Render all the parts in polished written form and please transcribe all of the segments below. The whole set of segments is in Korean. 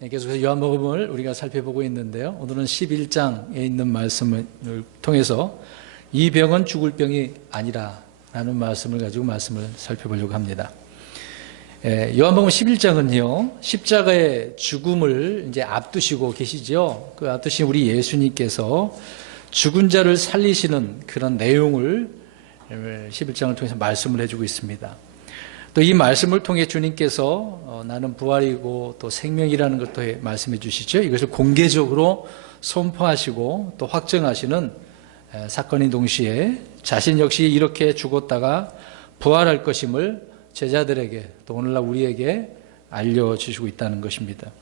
계속해서 요한복음을 우리가 살펴보고 있는데요. 오늘은 11장에 있는 말씀을 통해서 이 병은 죽을 병이 아니라 라는 말씀을 가지고 말씀을 살펴보려고 합니다. 요한복음 11장은요, 십자가의 죽음을 이제 앞두시고 계시죠. 그 앞두신 우리 예수님께서 죽은 자를 살리시는 그런 내용을 11장을 통해서 말씀을 해주고 있습니다. 또 이 말씀을 통해 주님께서 나는 부활이고 또 생명이라는 것도 말씀해 주시죠. 이것을 공개적으로 선포하시고 또 확정하시는 사건인 동시에 자신 역시 이렇게 죽었다가 부활할 것임을 제자들에게 또 오늘날 우리에게 알려주시고 있다는 것입니다.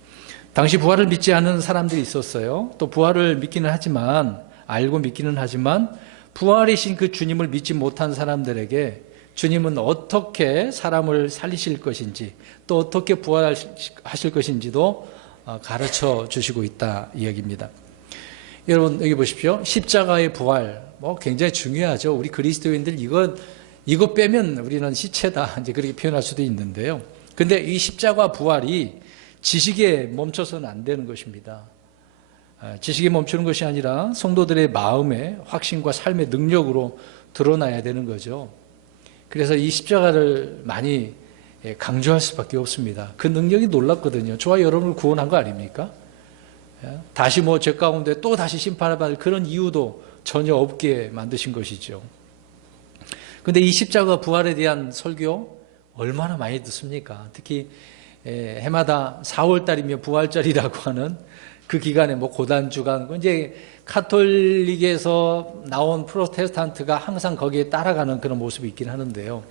당시 부활을 믿지 않는 사람들이 있었어요. 또 부활을 믿기는 하지만, 알고 믿기는 하지만 부활이신 그 주님을 믿지 못한 사람들에게 주님은 어떻게 사람을 살리실 것인지 또 어떻게 부활하실 것인지도 가르쳐 주시고 있다 이야기입니다. 여러분 여기 보십시오. 십자가의 부활 굉장히 중요하죠. 우리 그리스도인들 이거 빼면 우리는 시체다 이제 그렇게 표현할 수도 있는데요. 근데 이 십자가 부활이 지식에 멈춰서는 안 되는 것입니다. 지식에 멈추는 것이 아니라 성도들의 마음의 확신과 삶의 능력으로 드러나야 되는 거죠. 그래서 이 십자가를 많이 강조할 수밖에 없습니다. 그 능력이 놀랍거든요. 저와 여러분을 구원한 거 아닙니까? 다시 죄 가운데 또 다시 심판을 받을 그런 이유도 전혀 없게 만드신 것이죠. 그런데 이 십자가 부활에 대한 설교 얼마나 많이 듣습니까? 특히 해마다 4월달이면 부활절이라고 하는 그 기간에 고단주간 이제 카톨릭에서 나온 프로테스탄트가 항상 거기에 따라가는 그런 모습이 있긴 하는데요.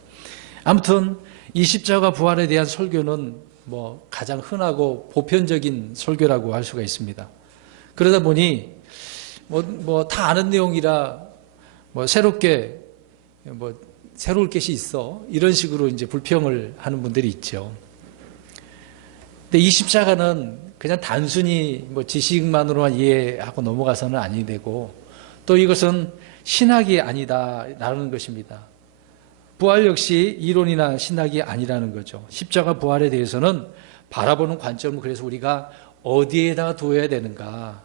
아무튼 이 십자가 부활에 대한 설교는 가장 흔하고 보편적인 설교라고 할 수가 있습니다. 그러다 보니 다 아는 내용이라 새로울 것이 있어 이런 식으로 이제 불평을 하는 분들이 있죠. 근데 이 십자가는 그냥 단순히 지식만으로만 이해하고 넘어가서는 아니 되고 또 이것은 신학이 아니다라는 것입니다. 부활 역시 이론이나 신학이 아니라는 거죠. 십자가 부활에 대해서는 바라보는 관점을 그래서 우리가 어디에다 둬야 되는가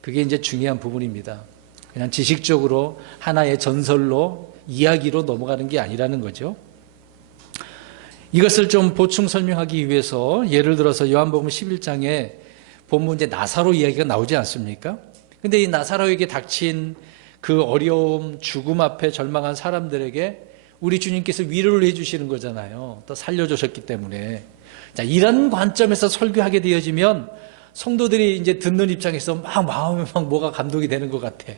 그게 이제 중요한 부분입니다. 그냥 지식적으로 하나의 전설로 이야기로 넘어가는 게 아니라는 거죠. 이것을 좀 보충 설명하기 위해서 예를 들어서 요한복음 11장에 보면 이제 나사로 이야기가 나오지 않습니까? 근데 이 나사로에게 닥친 그 어려움, 죽음 앞에 절망한 사람들에게 우리 주님께서 위로를 해주시는 거잖아요. 또 살려주셨기 때문에. 자, 이런 관점에서 설교하게 되어지면 성도들이 이제 듣는 입장에서 마음에 뭐가 감동이 되는 것 같아.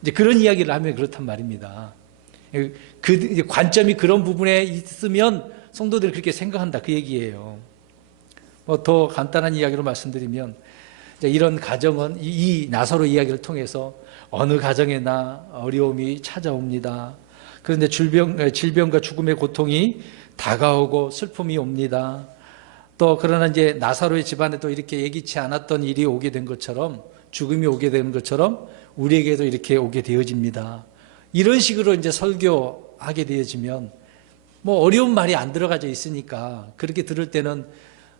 이제 그런 이야기를 하면 그렇단 말입니다. 그 관점이 그런 부분에 있으면 성도들이 그렇게 생각한다 그 얘기예요. 더 간단한 이야기로 말씀드리면 이런 가정은 이 나사로 이야기를 통해서 어느 가정에나 어려움이 찾아옵니다. 그런데 질병과 죽음의 고통이 다가오고 슬픔이 옵니다. 또 그러나 이제 나사로의 집안에 또 이렇게 예기치 않았던 일이 오게 된 것처럼 죽음이 오게 되는 것처럼 우리에게도 이렇게 오게 되어집니다. 이런 식으로 이제 설교하게 되어지면 어려운 말이 안 들어가져 있으니까 그렇게 들을 때는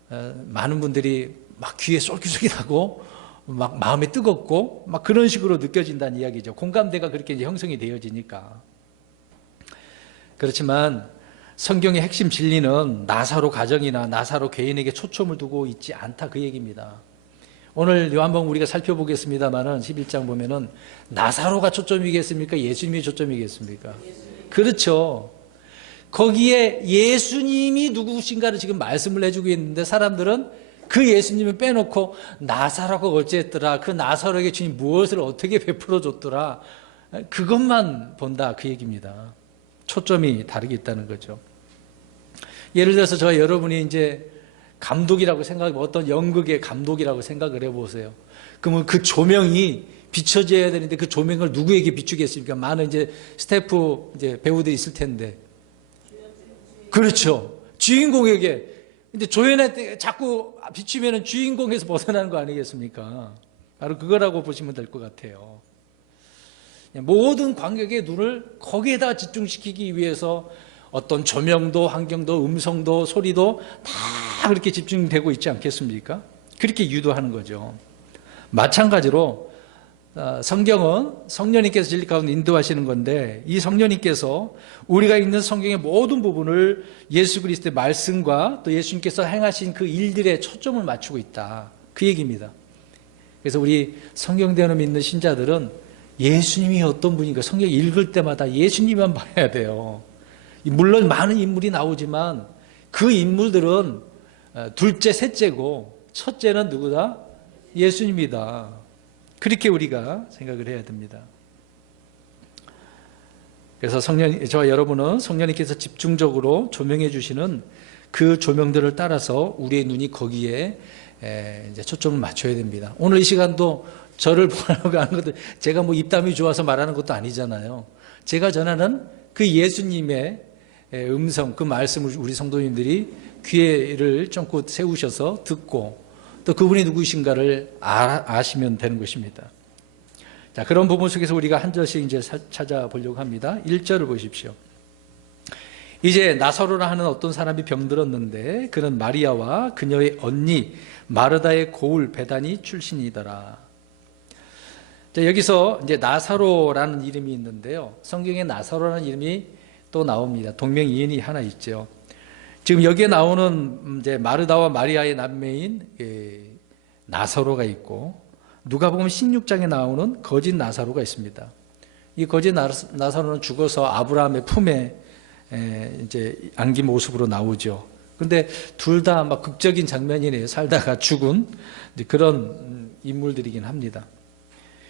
많은 분들이 막 귀에 쏠깃쏠깃하고 막 마음이 뜨겁고 막 그런 식으로 느껴진다는 이야기죠. 공감대가 그렇게 이제 형성이 되어지니까. 그렇지만 성경의 핵심 진리는 나사로 가정이나 나사로 개인에게 초점을 두고 있지 않다 그 얘기입니다. 오늘 요한복음 우리가 살펴보겠습니다만은 11장 보면은 나사로가 초점이겠습니까? 예수님이 초점이겠습니까? 그렇죠. 거기에 예수님이 누구신가를 지금 말씀을 해주고 있는데 사람들은 그 예수님을 빼놓고 나사로가 어찌했더라, 그 나사로에게 주님 무엇을 어떻게 베풀어 줬더라, 그것만 본다 그 얘기입니다. 초점이 다르게 있다는 거죠. 예를 들어서 저와 여러분이 이제 감독이라고 생각하면 어떤 연극의 감독이라고 생각을 해보세요. 그러면 그 조명이 비춰져야 되는데 그 조명을 누구에게 비추겠습니까? 많은 이제 스태프 이제 배우들이 있을 텐데. 그렇죠. 주인공에게. 근데 조연한테 자꾸 비추면 주인공에서 벗어나는 거 아니겠습니까? 바로 그거라고 보시면 될 것 같아요. 모든 관객의 눈을 거기에다 집중시키기 위해서 어떤 조명도 환경도 음성도 소리도 다 다 그렇게 집중되고 있지 않겠습니까? 그렇게 유도하는 거죠. 마찬가지로 성경은 성령님께서 진리 가운데 인도하시는 건데, 이 성령님께서 우리가 읽는 성경의 모든 부분을 예수 그리스도의 말씀과 또 예수님께서 행하신 그 일들에 초점을 맞추고 있다, 그 얘기입니다. 그래서 우리 성경대원을 믿는 신자들은 예수님이 어떤 분인가 성경 읽을 때마다 예수님만 봐야 돼요. 물론 많은 인물이 나오지만 그 인물들은 둘째, 셋째고 첫째는 누구다? 예수님이다. 그렇게 우리가 생각을 해야 됩니다. 그래서 저와 여러분은 성령님께서 집중적으로 조명해 주시는 그 조명들을 따라서 우리의 눈이 거기에 이제 초점을 맞춰야 됩니다. 오늘 이 시간도 저를 보라고 하는 것도 제가 뭐 입담이 좋아서 말하는 것도 아니잖아요. 제가 전하는 그 예수님의 음성, 그 말씀을 우리 성도님들이 귀를 쫑긋 세우셔서 듣고 또 그분이 누구신가를 아시면 되는 것입니다. 자, 그런 부분 속에서 우리가 한 절씩 이제 찾아보려고 합니다. 1절을 보십시오. 이제 나사로라 하는 어떤 사람이 병들었는데 그는 마리아와 그녀의 언니 마르다의 고을 베다니 출신이더라. 자, 여기서 이제 나사로라는 이름이 있는데요. 성경에 나사로라는 이름이 또 나옵니다. 동명이인이 하나 있죠. 지금 여기에 나오는 이제 마르다와 마리아의 남매인 나사로가 있고, 누가복음 16장에 나오는 거짓 나사로가 있습니다. 이 거짓 나사로는 죽어서 아브라함의 품에 이제 안긴 모습으로 나오죠. 그런데 둘 다 막 극적인 장면이네요. 살다가 죽은 그런 인물들이긴 합니다.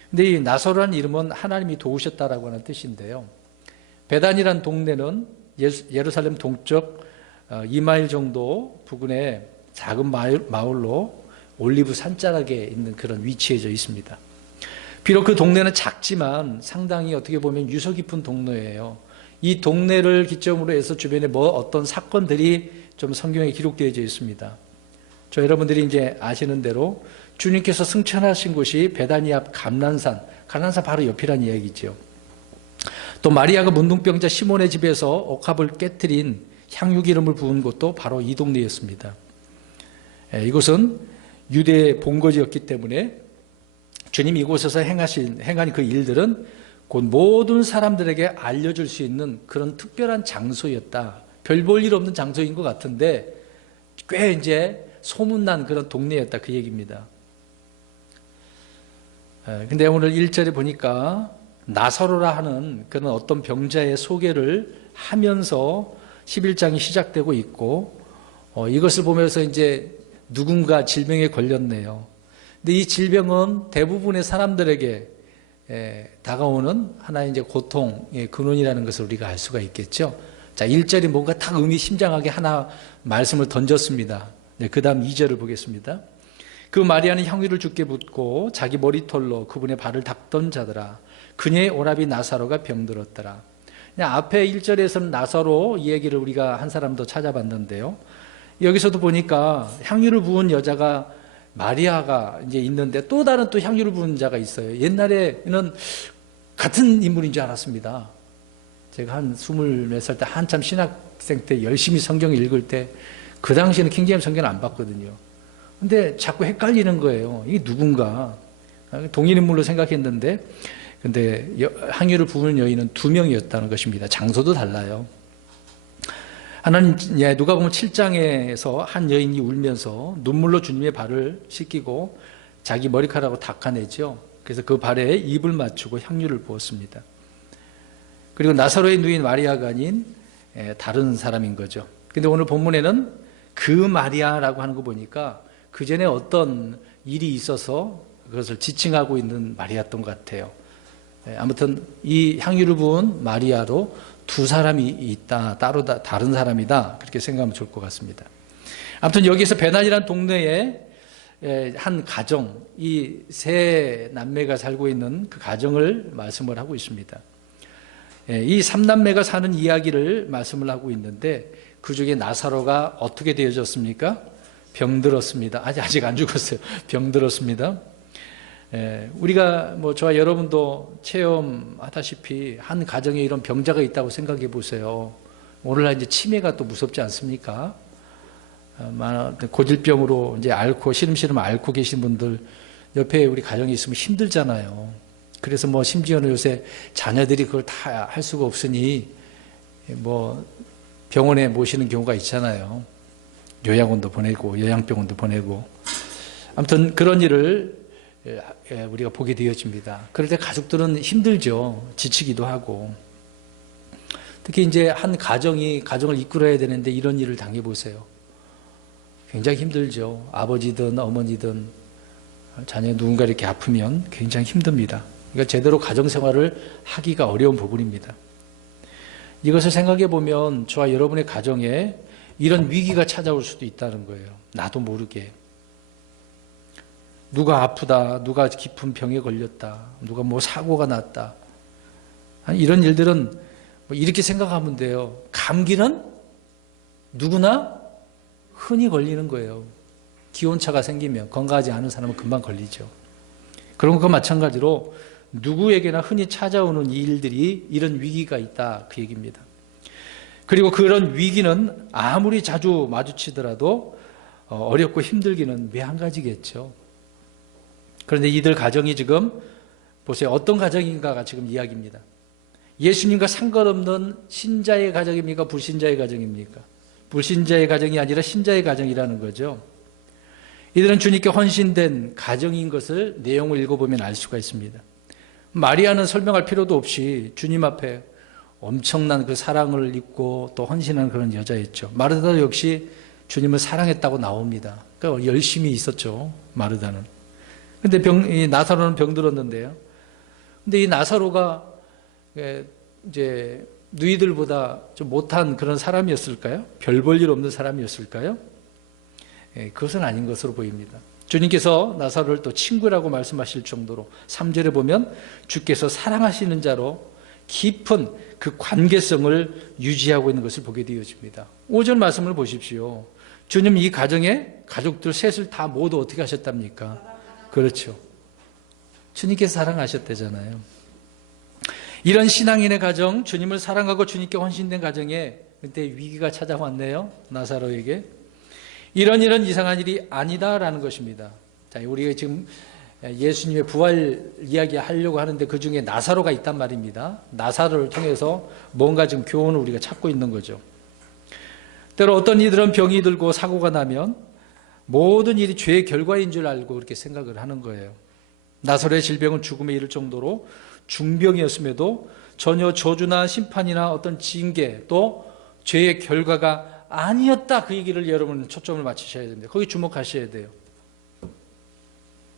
근데 이 나사로라는 이름은 하나님이 도우셨다라고 하는 뜻인데요. 베단이라는 동네는 예루살렘 동쪽 2마일 정도 부근의 작은 마을로 올리브 산자락에 있는 그런 위치해져 있습니다. 비록 그 동네는 작지만 상당히 어떻게 보면 유서 깊은 동네예요. 이 동네를 기점으로 해서 주변에 어떤 사건들이 좀 성경에 기록되어져 있습니다. 저 여러분들이 이제 아시는 대로 주님께서 승천하신 곳이 베다니 앞 감난산 바로 옆이란 이야기죠. 또 마리아가 문둥병자 시몬의 집에서 옥합을 깨뜨린 향유기름을 부은 곳도 바로 이 동네였습니다. 이곳은 유대의 본거지였기 때문에 주님 이곳에서 행한 그 일들은 곧 모든 사람들에게 알려줄 수 있는 그런 특별한 장소였다. 별 볼 일 없는 장소인 것 같은데 꽤 이제 소문난 그런 동네였다, 그 얘기입니다. 근데 오늘 1절에 보니까 나사로라 하는 그런 어떤 병자의 소개를 하면서 11장이 시작되고 있고, 이것을 보면서 이제 누군가 질병에 걸렸네요. 근데 이 질병은 대부분의 사람들에게 다가오는 하나의 이제 고통의 근원이라는 것을 우리가 알 수가 있겠죠. 자, 1절이 뭔가 딱 의미심장하게 하나 말씀을 던졌습니다. 그 다음 2절을 보겠습니다. 그 마리아는 향유를 주께 붓고 자기 머리털로 그분의 발을 닦던 자더라. 그녀의 오라비 나사로가 병들었더라. 그냥 앞에 1절에서는 나사로 이야기를 우리가 한 사람 더 찾아봤는데요. 여기서도 보니까 향유를 부은 여자가 마리아가 이제 있는데 또 다른 또 향유를 부은 자가 있어요. 옛날에는 같은 인물인 줄 알았습니다. 제가 한 20몇 살 때 한참 신학생 때 열심히 성경을 읽을 때 그 당시에는 킹제임스 성경을 안 봤거든요. 근데 자꾸 헷갈리는 거예요. 이게 누군가? 동일인물로 생각했는데 근데 향유를 부은 여인은 2명이었다는 것입니다. 장소도 달라요. 하나는 누가복음 7장에서 한 여인이 울면서 눈물로 주님의 발을 씻기고 자기 머리카락으로 닦아내죠. 그래서 그 발에 입을 맞추고 향유를 부었습니다. 그리고 나사로의 누인 마리아가 아닌 다른 사람인 거죠. 근데 오늘 본문에는 그 마리아라고 하는 거 보니까 그 전에 어떤 일이 있어서 그것을 지칭하고 있는 마리아였던 것 같아요. 아무튼 이 향유를 부은 마리아로 두 사람이 있다, 따로 다른 사람이다, 그렇게 생각하면 좋을 것 같습니다. 아무튼 여기서 베나니라는 동네에 한 가정, 이 세 남매가 살고 있는 그 가정을 말씀을 하고 있습니다. 이 3남매가 사는 이야기를 말씀을 하고 있는데 그 중에 나사로가 어떻게 되어졌습니까? 병들었습니다. 아직 안 죽었어요. 병들었습니다. 우리가 저와 여러분도 체험하다시피 한 가정에 이런 병자가 있다고 생각해 보세요. 오늘날 이제 치매가 또 무섭지 않습니까? 고질병으로 이제 시름시름 앓고 계신 분들 옆에 우리 가정에 있으면 힘들잖아요. 그래서 뭐 심지어는 요새 자녀들이 그걸 다 할 수가 없으니 뭐 병원에 모시는 경우가 있잖아요. 요양원도 보내고 요양병원도 보내고 아무튼 그런 일을 우리가 보게 되어집니다. 그럴 때 가족들은 힘들죠. 지치기도 하고. 특히 이제 한 가정을 이끌어야 되는데 이런 일을 당해보세요. 굉장히 힘들죠. 아버지든 어머니든 자녀 누군가 이렇게 아프면 굉장히 힘듭니다. 그러니까 제대로 가정생활을 하기가 어려운 부분입니다. 이것을 생각해 보면 저와 여러분의 가정에 이런 위기가 찾아올 수도 있다는 거예요. 나도 모르게. 누가 아프다, 누가 깊은 병에 걸렸다, 누가 뭐 사고가 났다. 이런 일들은 이렇게 생각하면 돼요. 감기는 누구나 흔히 걸리는 거예요. 기온차가 생기면 건강하지 않은 사람은 금방 걸리죠. 그런 것과 마찬가지로 누구에게나 흔히 찾아오는 이 일들이 이런 위기가 있다 그 얘기입니다. 그리고 그런 위기는 아무리 자주 마주치더라도 어렵고 힘들기는 매 한 가지겠죠. 그런데 이들 가정이 지금 보세요. 어떤 가정인가가 지금 이야기입니다. 예수님과 상관없는 신자의 가정입니까? 불신자의 가정입니까? 불신자의 가정이 아니라 신자의 가정이라는 거죠. 이들은 주님께 헌신된 가정인 것을 내용을 읽어보면 알 수가 있습니다. 마리아는 설명할 필요도 없이 주님 앞에 엄청난 그 사랑을 입고 또 헌신한 그런 여자였죠. 마르다도 역시 주님을 사랑했다고 나옵니다. 그러니까 열심히 있었죠. 마르다는. 근데 이 나사로는 병들었는데요. 근데 이 나사로가 이제 너희들보다 좀 못한 그런 사람이었을까요? 별 볼 일 없는 사람이었을까요? 그것은 아닌 것으로 보입니다. 주님께서 나사로를 또 친구라고 말씀하실 정도로 3절에 보면 주께서 사랑하시는 자로 깊은 그 관계성을 유지하고 있는 것을 보게 되어집니다. 5절 말씀을 보십시오. 주님 이 가정에 가족들 셋을 다 모두 어떻게 하셨답니까? 그렇죠. 주님께서 사랑하셨대잖아요. 이런 신앙인의 가정, 주님을 사랑하고 주님께 헌신된 가정에 그때 위기가 찾아왔네요. 나사로에게. 이런 이상한 일이 아니다라는 것입니다. 자, 우리가 지금 예수님의 부활 이야기 하려고 하는데 그 중에 나사로가 있단 말입니다. 나사로를 통해서 뭔가 지금 교훈을 우리가 찾고 있는 거죠. 때로 어떤 이들은 병이 들고 사고가 나면 모든 일이 죄의 결과인 줄 알고 그렇게 생각을 하는 거예요. 나사로의 질병은 죽음에 이를 정도로 중병이었음에도 전혀 저주나 심판이나 어떤 징계 또 죄의 결과가 아니었다 그 얘기를 여러분 초점을 맞추셔야 됩니다. 거기 주목하셔야 돼요.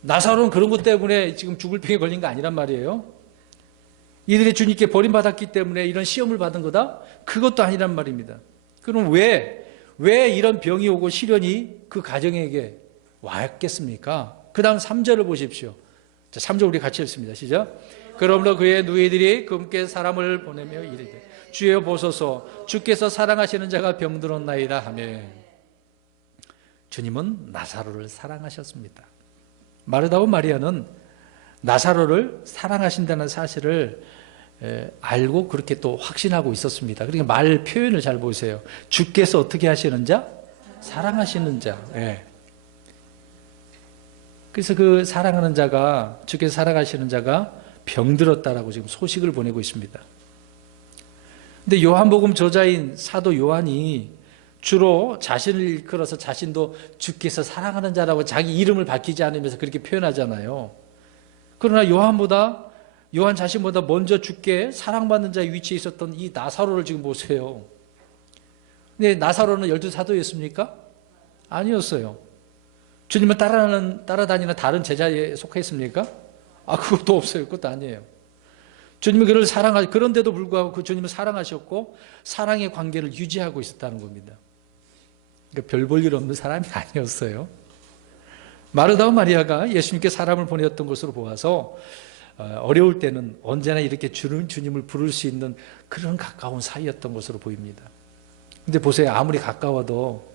나사로는 그런 것 때문에 지금 죽을 병에 걸린 거 아니란 말이에요. 이들이 주님께 버림받았기 때문에 이런 시험을 받은 거다? 그것도 아니란 말입니다. 그럼 왜 이런 병이 오고 시련이 그 가정에게 왔겠습니까? 그 다음 3절을 보십시오. 자, 3절 우리 같이 읽습니다. 시작. 그러므로 그의 누이들이 금께 사람을 보내며 이르되 주여 보소서 주께서 사랑하시는 자가 병들었나이다 하며 주님은 나사로를 사랑하셨습니다. 마르다와 마리아는 나사로를 사랑하신다는 사실을 알고 그렇게 또 확신하고 있었습니다. 그러니까 말 표현을 잘 보세요. 주께서 어떻게 하시는 자? 사랑하시는 자. 예. 그래서 그 사랑하는 자가 주께서 사랑하시는 자가 병들었다라고 지금 소식을 보내고 있습니다. 근데 요한복음 저자인 사도 요한이 주로 자신을 일컬어서 자신도 주께서 사랑하는 자라고 자기 이름을 밝히지 않으면서 그렇게 표현하잖아요. 그러나 요한 자신보다 먼저 주께 사랑받는 자의 위치에 있었던 이 나사로를 지금 보세요. 근데 나사로는 12사도였습니까? 아니었어요. 주님을 따라다니는 다른 제자에 속했습니까? 그것도 없어요. 그것도 아니에요. 주님이 그를 그런데도 불구하고 그 주님을 사랑하셨고 사랑의 관계를 유지하고 있었다는 겁니다. 그러니까 별 볼 일 없는 사람이 아니었어요. 마르다와 마리아가 예수님께 사람을 보내었던 것으로 보아서 어려울 때는 언제나 이렇게 주님을 부를 수 있는 그런 가까운 사이였던 것으로 보입니다. 근데 보세요. 아무리 가까워도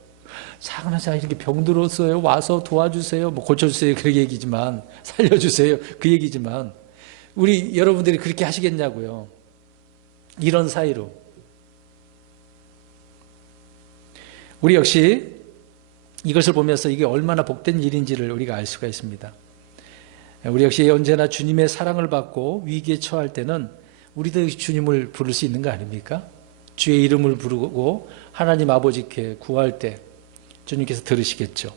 사랑하는 자 이렇게 병들었어요. 와서 도와주세요. 뭐 고쳐주세요. 그 얘기지만 살려주세요. 그 얘기지만 우리 여러분들이 그렇게 하시겠냐고요. 이런 사이로. 우리 역시 이것을 보면서 이게 얼마나 복된 일인지를 우리가 알 수가 있습니다. 우리 역시 언제나 주님의 사랑을 받고 위기에 처할 때는 우리도 주님을 부를 수 있는 거 아닙니까? 주의 이름을 부르고 하나님 아버지께 구할 때 주님께서 들으시겠죠.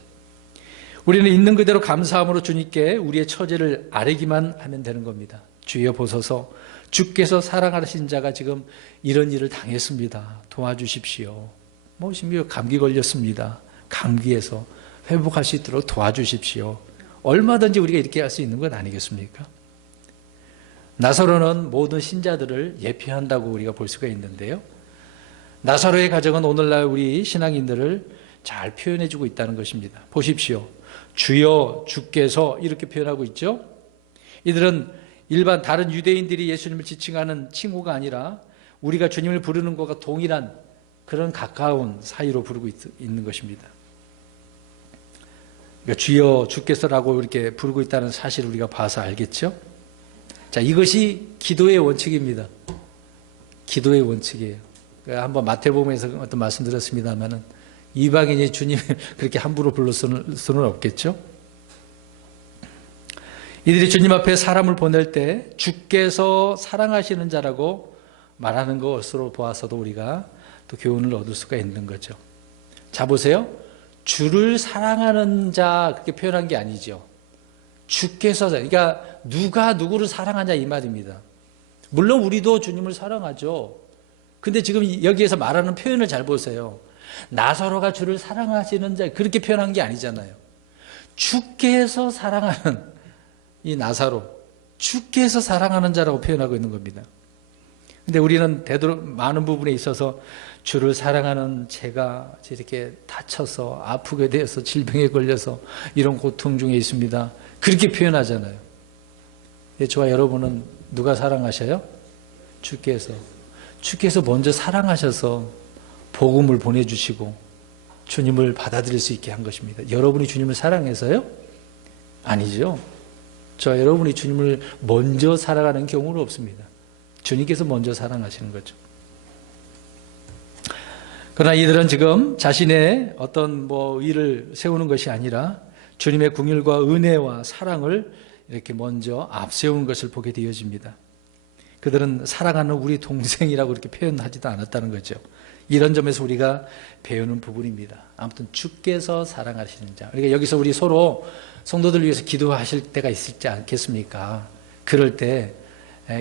우리는 있는 그대로 감사함으로 주님께 우리의 처지를 아뢰기만 하면 되는 겁니다. 주여 보소서, 주께서 사랑하신 자가 지금 이런 일을 당했습니다. 도와주십시오. 심지어 감기 걸렸습니다. 감기에서 회복할 수 있도록 도와주십시오. 얼마든지 우리가 이렇게 할 수 있는 것 아니겠습니까? 나사로는 모든 신자들을 예표한다고 우리가 볼 수가 있는데요. 나사로의 가정은 오늘날 우리 신앙인들을 잘 표현해주고 있다는 것입니다. 보십시오. 주여, 주께서 이렇게 표현하고 있죠. 이들은 일반 다른 유대인들이 예수님을 지칭하는 칭호가 아니라 우리가 주님을 부르는 것과 동일한 그런 가까운 사이로 부르고 있는 것입니다. 그러니까 주여, 주께서라고 이렇게 부르고 있다는 사실을 우리가 봐서 알겠죠. 자, 이것이 기도의 원칙입니다. 기도의 원칙이에요. 한번 마태복음에서 어떤 말씀 드렸습니다만은 이방인이 주님을 그렇게 함부로 불러 수는 없겠죠. 이들이 주님 앞에 사람을 보낼 때 주께서 사랑하시는 자라고 말하는 것으로 보아서도 우리가 또 교훈을 얻을 수가 있는 거죠. 자, 보세요. 주를 사랑하는 자 그렇게 표현한 게 아니죠. 주께서, 그러니까 누가 누구를 사랑하냐 이 말입니다. 물론 우리도 주님을 사랑하죠. 근데 지금 여기에서 말하는 표현을 잘 보세요. 나사로가 주를 사랑하시는 자 그렇게 표현한 게 아니잖아요. 주께서 사랑하는 이 나사로, 주께서 사랑하는 자라고 표현하고 있는 겁니다. 근데 우리는 되도록 많은 부분에 있어서 주를 사랑하는 제가 이렇게 다쳐서 아프게 되어서 질병에 걸려서 이런 고통 중에 있습니다. 그렇게 표현하잖아요. 저와 여러분은 누가 사랑하셔요? 주께서. 주께서 먼저 사랑하셔서 복음을 보내주시고 주님을 받아들일 수 있게 한 것입니다. 여러분이 주님을 사랑해서요? 아니죠. 저 여러분이 주님을 먼저 사랑하는 경우는 없습니다. 주님께서 먼저 사랑하시는 거죠. 그러나 이들은 지금 자신의 어떤 의를 세우는 것이 아니라 주님의 긍휼과 은혜와 사랑을 이렇게 먼저 앞세우는 것을 보게 되어집니다. 그들은 사랑하는 우리 동생이라고 이렇게 표현하지도 않았다는 거죠. 이런 점에서 우리가 배우는 부분입니다. 아무튼 주께서 사랑하시는 자. 그러니까 여기서 우리 서로 성도들 위해서 기도하실 때가 있지 않겠습니까? 그럴 때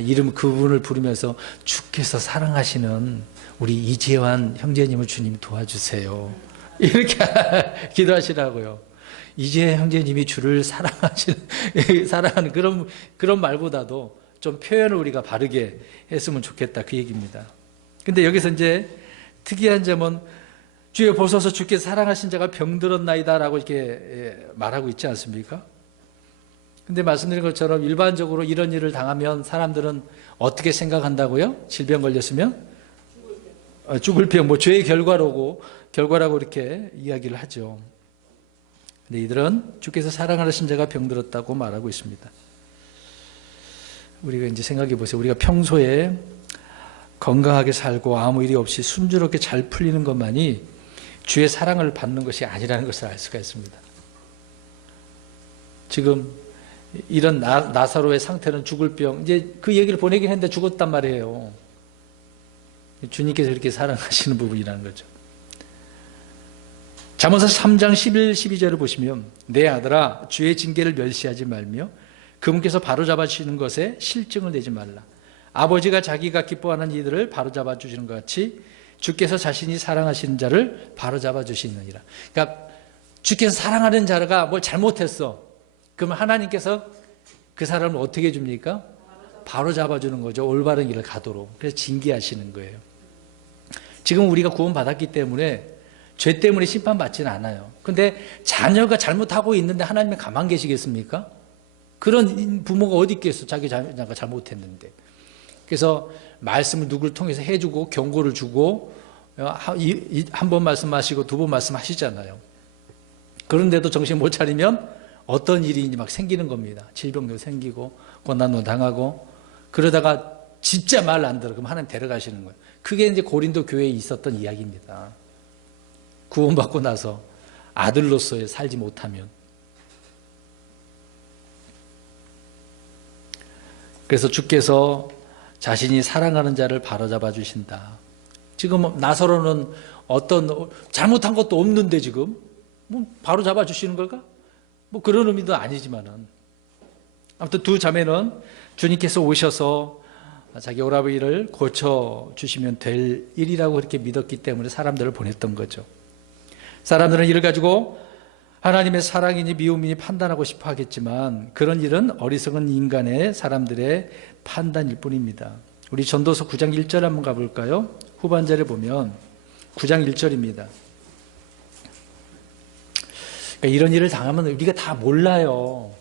이름 그분을 부르면서 주께서 사랑하시는 우리 이재환 형제님을 주님 도와주세요. 이렇게 기도하시라고요. 이재환 형제님이 주를 사랑하는 그런 말보다도 좀 표현을 우리가 바르게 했으면 좋겠다 그 얘기입니다. 근데 여기서 이제 특이한 점은 주여 보소서 주께서 사랑하신 자가 병들었나이다 라고 이렇게 말하고 있지 않습니까? 근데 말씀드린 것처럼 일반적으로 이런 일을 당하면 사람들은 어떻게 생각한다고요? 질병 걸렸으면? 죽을 병, 죄의 결과라고 이렇게 이야기를 하죠. 근데 이들은 주께서 사랑하신 자가 병들었다고 말하고 있습니다. 우리가 이제 생각해 보세요. 우리가 평소에 건강하게 살고 아무 일이 없이 순조롭게 잘 풀리는 것만이 주의 사랑을 받는 것이 아니라는 것을 알 수가 있습니다. 지금 이런 나사로의 상태는 죽을 병, 이제 그 얘기를 보내긴 했는데 죽었단 말이에요. 주님께서 이렇게 사랑하시는 부분이라는 거죠. 잠언서 3장 11, 12절을 보시면 내 아들아 주의 징계를 멸시하지 말며 그분께서 바로잡아 주시는 것에 실증을 내지 말라. 아버지가 자기가 기뻐하는 이들을 바로잡아 주시는 것 같이 주께서 자신이 사랑하시는 자를 바로잡아 주시느니라. 그러니까 주께서 사랑하는 자가 뭘 잘못했어. 그러면 하나님께서 그 사람을 어떻게 해줍니까? 바로잡아 주는 거죠. 올바른 길을 가도록. 그래서 징계하시는 거예요. 지금 우리가 구원받았기 때문에 죄 때문에 심판받지는 않아요. 그런데 자녀가 잘못하고 있는데 하나님이 가만 계시겠습니까? 그런 부모가 어디 있겠어. 자기 자녀가 잘못했는데. 그래서 말씀을 누구를 통해서 해주고 경고를 주고 한 번 말씀하시고 두 번 말씀하시잖아요. 그런데도 정신 못 차리면 어떤 일이 막 생기는 겁니다. 질병도 생기고 고난도 당하고 그러다가 진짜 말 안 들어. 그럼 하나님 데려가시는 거예요. 그게 이제 고린도 교회에 있었던 이야기입니다. 구원받고 나서 아들로서의 살지 못하면. 그래서 주께서 자신이 사랑하는 자를 바로잡아 주신다. 지금 나사로는 어떤 잘못한 것도 없는데 지금 뭐 바로잡아 주시는 걸까? 뭐 그런 의미도 아니지만은 아무튼 두 자매는 주님께서 오셔서 자기 오라버니를 고쳐주시면 될 일이라고 그렇게 믿었기 때문에 사람들을 보냈던 거죠. 사람들은 이를 가지고 하나님의 사랑이니 미움이니 판단하고 싶어 하겠지만 그런 일은 어리석은 인간의 사람들의 판단일 뿐입니다. 우리 전도서 9장 1절 한번 가볼까요? 후반절에 보면 9장 1절입니다. 그러니까 이런 일을 당하면 우리가 다 몰라요.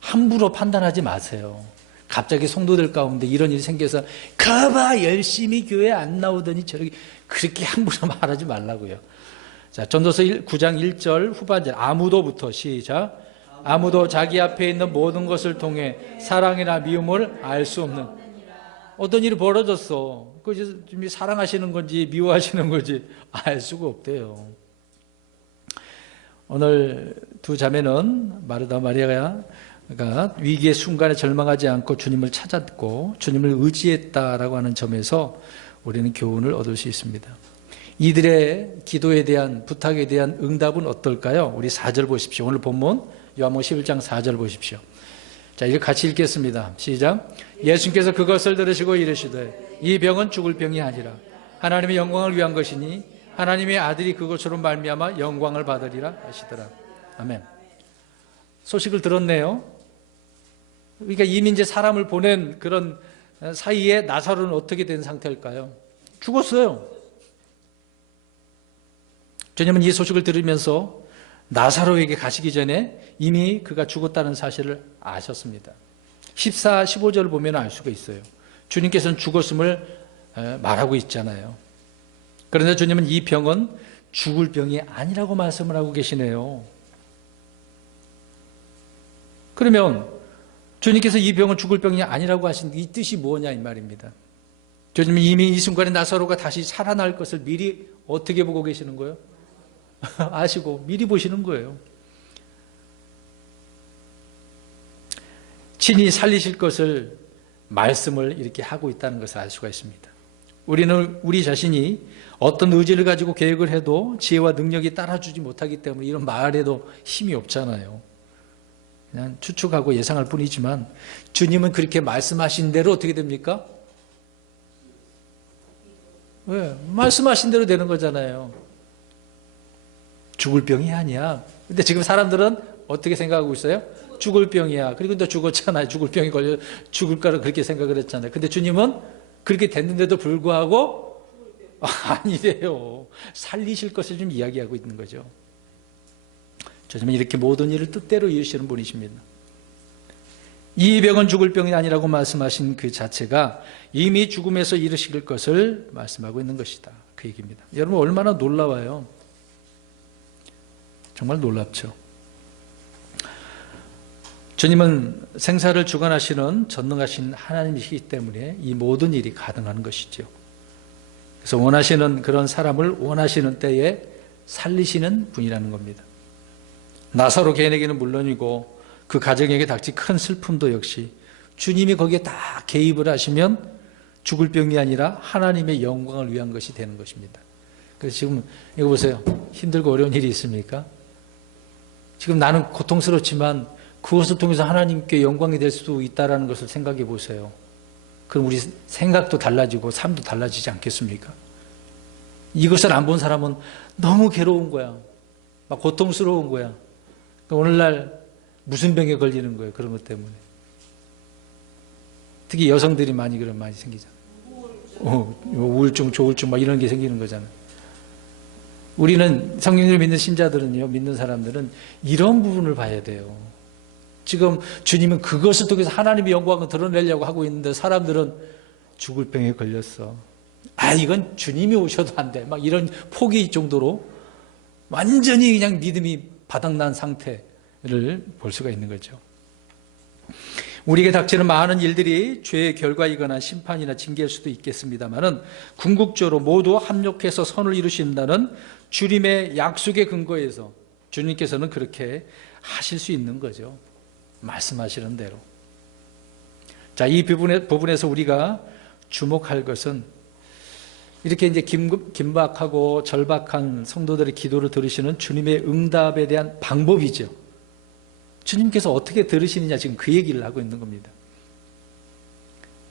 함부로 판단하지 마세요. 갑자기 성도들 가운데 이런 일이 생겨서 거봐 열심히 교회 안 나오더니 저렇게 그렇게 함부로 말하지 말라고요. 자, 전도서 9장 1절 후반절 아무도부터 시작. 아무도 자기 앞에 있는 모든 것을 통해 사랑이나 미움을 알 수 없는 어떤 일이 벌어졌어. 그것이 사랑하시는 건지 미워하시는 건지 알 수가 없대요. 오늘 두 자매는 마르다 마리아가 위기의 순간에 절망하지 않고 주님을 찾았고 주님을 의지했다라고 하는 점에서 우리는 교훈을 얻을 수 있습니다. 이들의 기도에 대한 부탁에 대한 응답은 어떨까요? 우리 4절 보십시오. 오늘 본문 요한복음 11장 4절 보십시오. 자, 이거 같이 읽겠습니다. 시작. 예수님께서 그것을 들으시고 이르시되 이 병은 죽을 병이 아니라 하나님의 영광을 위한 것이니 하나님의 아들이 그것으로 말미암아 영광을 받으리라 하시더라. 아멘. 소식을 들었네요. 그러니까 이미 이제 사람을 보낸 그런 사이에 나사로는 어떻게 된 상태일까요? 죽었어요. 주님은 이 소식을 들으면서 나사로에게 가시기 전에 이미 그가 죽었다는 사실을 아셨습니다. 14, 15절을 보면 알 수가 있어요. 주님께서는 죽었음을 말하고 있잖아요. 그런데 주님은 이 병은 죽을 병이 아니라고 말씀을 하고 계시네요. 그러면 주님께서 이 병은 죽을 병이 아니라고 하신 이 뜻이 뭐냐 이 말입니다. 주님은 이미 이 순간에 나사로가 다시 살아날 것을 미리 어떻게 보고 계시는 거예요? 아시고 미리 보시는 거예요. 친히 살리실 것을 말씀을 이렇게 하고 있다는 것을 알 수가 있습니다. 우리는 우리 자신이 어떤 의지를 가지고 계획을 해도 지혜와 능력이 따라주지 못하기 때문에 이런 말에도 힘이 없잖아요. 그냥 추측하고 예상할 뿐이지만 주님은 그렇게 말씀하신 대로 어떻게 됩니까? 왜? 말씀하신 대로 되는 거잖아요. 죽을 병이 아니야. 근데 지금 사람들은 어떻게 생각하고 있어요? 죽을 병이야. 그리고 또 죽었잖아요. 죽을 병이 걸려 죽을 거라 그렇게 생각을 했잖아요. 근데 주님은 그렇게 됐는데도 불구하고 아니래요. 살리실 것을 좀 이야기하고 있는 거죠. 주님은 이렇게 모든 일을 뜻대로 이루시는 분이십니다. 이 병은 죽을 병이 아니라고 말씀하신 그 자체가 이미 죽음에서 이르실 것을 말씀하고 있는 것이다. 그 얘기입니다. 여러분 얼마나 놀라워요. 정말 놀랍죠. 주님은 생사를 주관하시는 전능하신 하나님이시기 때문에 이 모든 일이 가능한 것이죠. 그래서 원하시는 그런 사람을 원하시는 때에 살리시는 분이라는 겁니다. 나사로 개인에게는 물론이고 그 가정에게 닥친 큰 슬픔도 역시 주님이 거기에 다 개입을 하시면 죽을 병이 아니라 하나님의 영광을 위한 것이 되는 것입니다. 그래서 지금 이거 보세요. 힘들고 어려운 일이 있습니까? 지금 나는 고통스럽지만 그것을 통해서 하나님께 영광이 될 수도 있다는 것을 생각해 보세요. 그럼 우리 생각도 달라지고 삶도 달라지지 않겠습니까? 이것을 안 본 사람은 너무 괴로운 거야. 막 고통스러운 거야. 오늘날 무슨 병에 걸리는 거예요. 그런 것 때문에. 특히 여성들이 많이 생기잖아요. 우울증, 조울증 막 이런 게 생기는 거잖아요. 우리는 성령을 믿는 신자들은요, 믿는 사람들은 이런 부분을 봐야 돼요. 지금 주님은 그것을 통해서 하나님의 영광을 드러내려고 하고 있는데 사람들은 죽을 병에 걸렸어. 이건 주님이 오셔도 안 돼. 막 이런 포기 정도로 완전히 그냥 믿음이 바닥난 상태를 볼 수가 있는 거죠. 우리에게 닥치는 많은 일들이 죄의 결과이거나 심판이나 징계일 수도 있겠습니다만은 궁극적으로 모두 합력해서 선을 이루신다는 주님의 약속의 근거에서 주님께서는 그렇게 하실 수 있는 거죠. 말씀하시는 대로. 자, 이 부분에서 우리가 주목할 것은 이렇게 이제 긴박하고 절박한 성도들의 기도를 들으시는 주님의 응답에 대한 방법이죠. 주님께서 어떻게 들으시느냐 지금 그 얘기를 하고 있는 겁니다.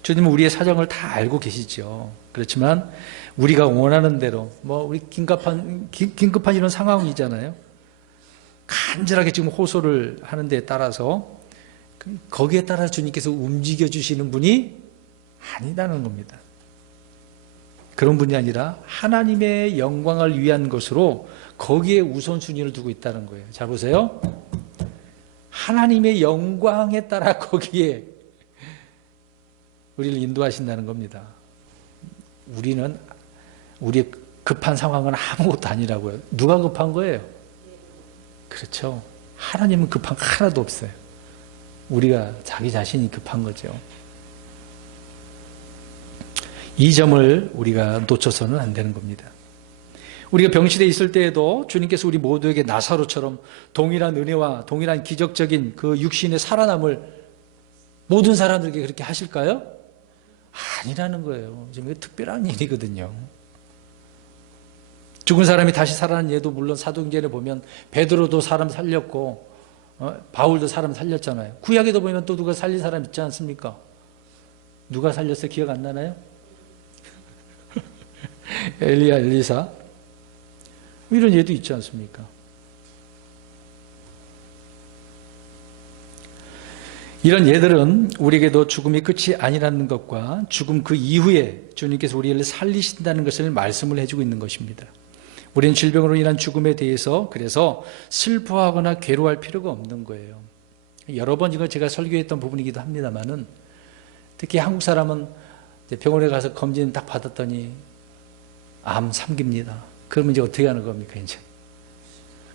주님은 우리의 사정을 다 알고 계시죠. 그렇지만 우리가 원하는 대로 우리 긴급한 이런 상황이잖아요. 간절하게 지금 호소를 하는 데에 따라서 거기에 따라 주님께서 움직여 주시는 분이 아니라는 겁니다. 그런 분이 아니라 하나님의 영광을 위한 것으로 거기에 우선순위를 두고 있다는 거예요. 잘 보세요. 하나님의 영광에 따라 거기에 우리를 인도하신다는 겁니다. 우리는 우리의 급한 상황은 아무것도 아니라고요. 누가 급한 거예요? 그렇죠. 하나님은 급한 거 하나도 없어요. 우리가 자기 자신이 급한 거죠. 이 점을 우리가 놓쳐서는 안 되는 겁니다. 우리가 병실에 있을 때에도 주님께서 우리 모두에게 나사로처럼 동일한 은혜와 동일한 기적적인 그 육신의 살아남을 모든 사람들에게 그렇게 하실까요? 아니라는 거예요. 지금 특별한 일이거든요. 죽은 사람이 다시 살아난 예도 물론 사도행전에 보면 베드로도 사람 살렸고 바울도 사람 살렸잖아요. 구약에도 보면 또 누가 살린 사람 있지 않습니까? 누가 살렸어요? 기억 안 나나요? 엘리야, 엘리사 이런 예도 있지 않습니까? 이런 예들은 우리에게도 죽음이 끝이 아니라는 것과 죽음 그 이후에 주님께서 우리를 살리신다는 것을 말씀을 해주고 있는 것입니다. 우리는 질병으로 인한 죽음에 대해서 그래서 슬퍼하거나 괴로워할 필요가 없는 거예요. 여러 번 이거 제가 설교했던 부분이기도 합니다만은 특히 한국 사람은 병원에 가서 검진 딱 받았더니 암 3기입니다. 그러면 이제 어떻게 하는 겁니까, 이제?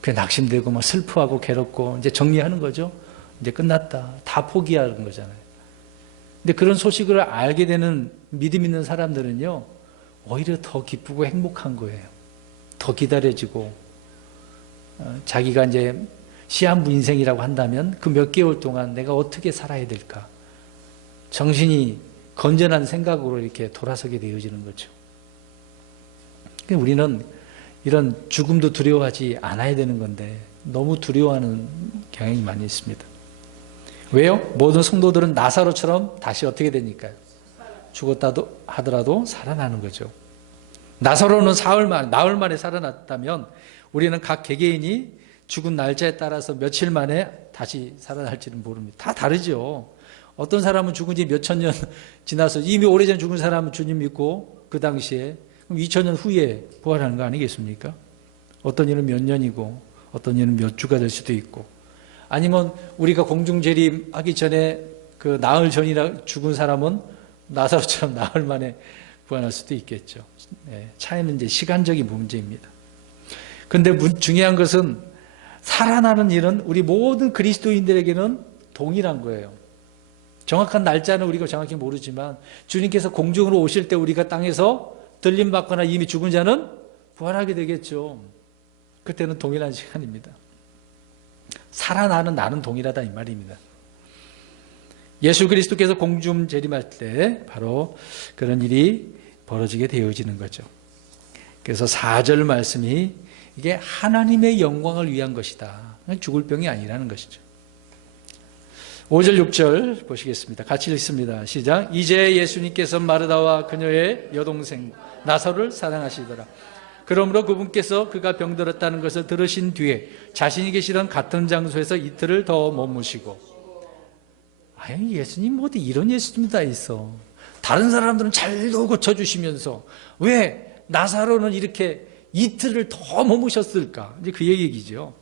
그냥 낙심되고 막 슬퍼하고 괴롭고 이제 정리하는 거죠. 이제 끝났다. 다 포기하는 거잖아요. 근데 그런 소식을 알게 되는 믿음 있는 사람들은요, 오히려 더 기쁘고 행복한 거예요. 더 기다려지고, 자기가 이제 시한부 인생이라고 한다면 그 몇 개월 동안 내가 어떻게 살아야 될까? 정신이 건전한 생각으로 이렇게 돌아서게 되어지는 거죠. 우리는 이런 죽음도 두려워하지 않아야 되는 건데 너무 두려워하는 경향이 많이 있습니다. 왜요? 모든 성도들은 나사로처럼 다시 어떻게 되니까요? 죽었다 하더라도 살아나는 거죠. 나사로는 나흘 만에 살아났다면 우리는 각 개개인이 죽은 날짜에 따라서 며칠 만에 다시 살아날지는 모릅니다. 다 다르죠. 어떤 사람은 죽은 지 몇천 년 지나서 이미 오래전 죽은 사람은 주님 믿고 그 당시에 2000년 후에 부활하는 거 아니겠습니까? 어떤 이는 몇 년이고 어떤 이는 몇 주가 될 수도 있고, 아니면 우리가 공중재림하기 전에 그 나흘 전이라 죽은 사람은 나사로처럼 나흘 만에 부활할 수도 있겠죠. 차이는 이제 시간적인 문제입니다. 그런데 중요한 것은 살아나는 일은 우리 모든 그리스도인들에게는 동일한 거예요. 정확한 날짜는 우리가 정확히 모르지만 주님께서 공중으로 오실 때 우리가 땅에서 들림받거나 이미 죽은 자는 부활하게 되겠죠. 그때는 동일한 시간입니다. 살아나는 나는 동일하다 이 말입니다. 예수 그리스도께서 공중 재림할 때 바로 그런 일이 벌어지게 되어지는 거죠. 그래서 4절 말씀이 이게 하나님의 영광을 위한 것이다. 죽을 병이 아니라는 것이죠. 5절 6절 보시겠습니다. 같이 읽습니다. 시작. 이제 예수님께서 마르다와 그녀의 여동생 나사로를 사랑하시더라. 그러므로 그분께서 그가 병들었다는 것을 들으신 뒤에 자신이 계시던 같은 장소에서 이틀을 더 머무시고. 아니, 예수님 어디 이런 예수님이 다 있어. 다른 사람들은 잘도 고쳐주시면서 왜 나사로는 이렇게 이틀을 더 머무셨을까? 이제 그 얘기죠.